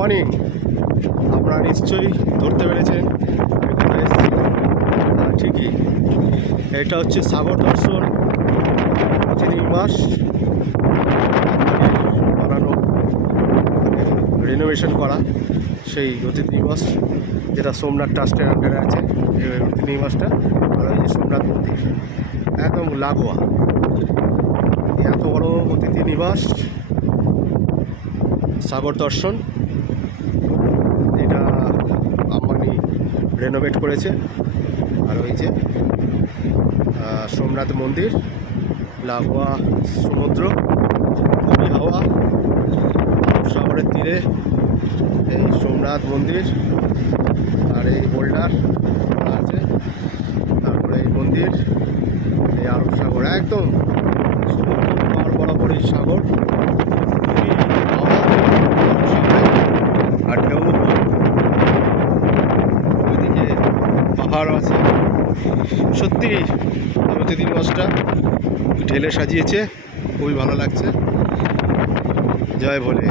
Morning. আপনারা নিশ্চয়ই ধরতে পেরেছেন আমি কোথায় এসেছি। ঠিকই, এটা হচ্ছে সাগর দর্শন অতিথিনিবাস বানানো, রিনোভেশন করা সেই অতিথিনিবাস, যেটা সোমনাথ ট্রাস্টের আন্ডারে আছে এই অতিথিনিবাসটা। আর ওই যে সোমনাথ মন্দির একদম লাগোয়া, এত বড় অতিথিনিবাস সাগর দর্শন, এটা আম্বানি রেনোভেট করেছে। আর ওই যে সোমনাথ মন্দির, লাগোয়া সমুদ্র, খুবই হাওয়া, সাগরের তীরে এই সোমনাথ মন্দির। আর এই বোল্ডার আছে, তারপরে এই মন্দির, এই আরব সাগর, একদম সমুদ্র পার বরাবর এই সাগর, খুবই হাওয়া সাগরে। আর ঢেউ, ওইদিকে পাহাড় আছে। সত্যি এই অতিথিনিবাসটা ঢেলে সাজিয়েছে, খুবই ভালো লাগছে। জয় ভোলে।